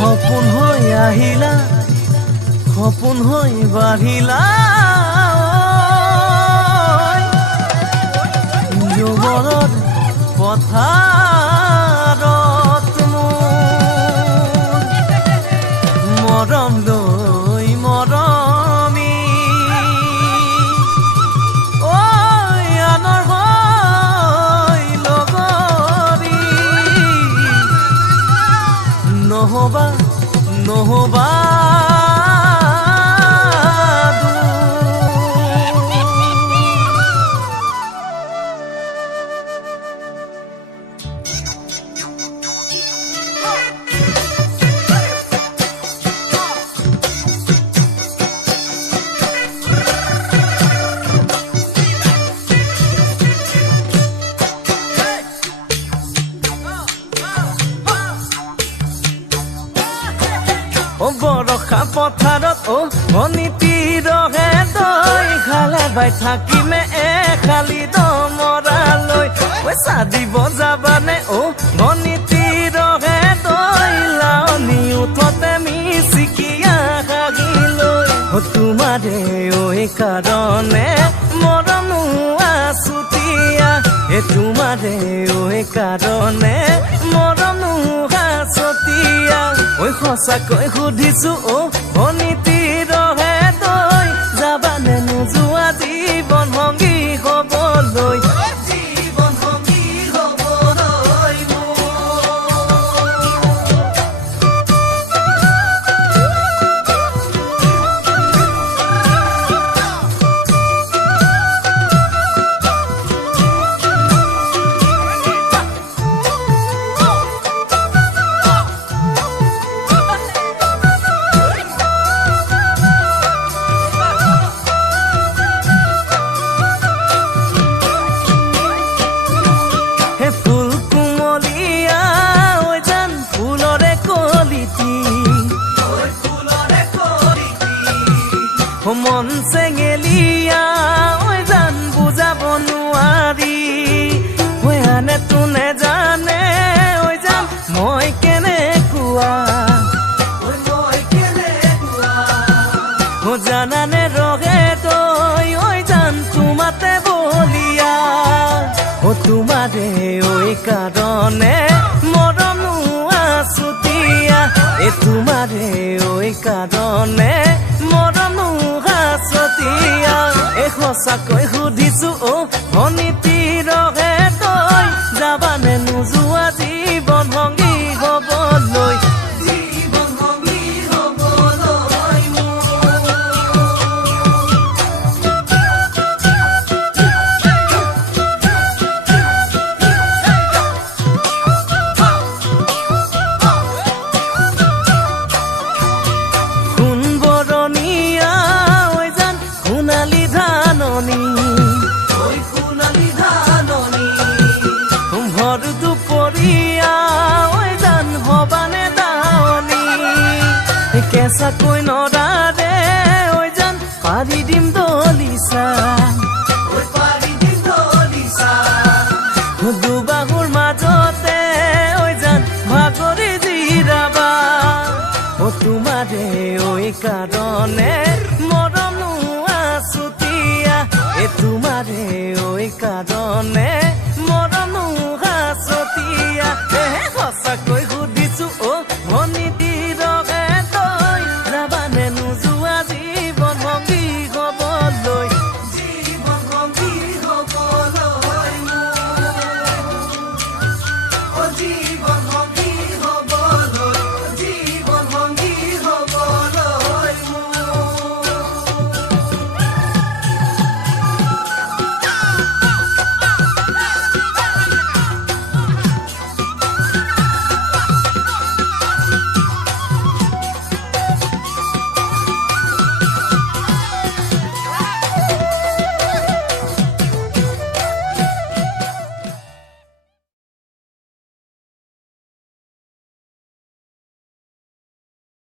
সপোন হৈ আহিলা সপোন হৈ বাঢ়িলা যুৱনত পথাৰত মৰম লৈ মৰমি আনৰ হৈ লগৰী নহবা নহবা বৰষা পথাৰত মনিতি ৰহে দৈ খালে বাই থাকিমে খালি দমৰালৈ পইচা দিব যাবানে মনিতি ৰহে দৈ লাৱনি উঠতে মিচিকিয়া হাগিলৈ তোমাৰে কাৰণে মৰম আছুতীয়া তোমাৰে কাৰণে মৰম আছতীয়া সঁচাকৈ সুধিছো মনিতি ৰহে দৈ যাবানে নোযোৱা জীৱন সংগী হবলৈ জীৱন সংগী হবলৈ মন চেঙেলিয়া জান বুজাব নোৱাৰি আনে তোনে জানে যাম মই কেনেকুৱা জানানে ৰহে তই জান তোমাতে বলিয়া তোমাৰে কাৰণে মৰম আছুতীয়া তোমাৰে কাৰণে মৰম আছতীয়া সঁচাকৈ সুধিছো মনিতি ৰহে তই যাবানে নোযোৱা জীৱন সংগী হবলৈ জীৱন সংগী হবলৈ সোণ বৰণীয়া জান সোণালী ধাননি ভৰ দুপৰীয়া জান হবানে দাৱনি কেঁচাকৈ নৰাৰে জান পাৰি দিম দলিচা দুবাহুৰ মাজতে জান ভাগৰি জিৰাবা তোমাৰে কাৰণে মৰম আছুতীয়া তোমাৰে কাৰণে মৰম আছতীয়া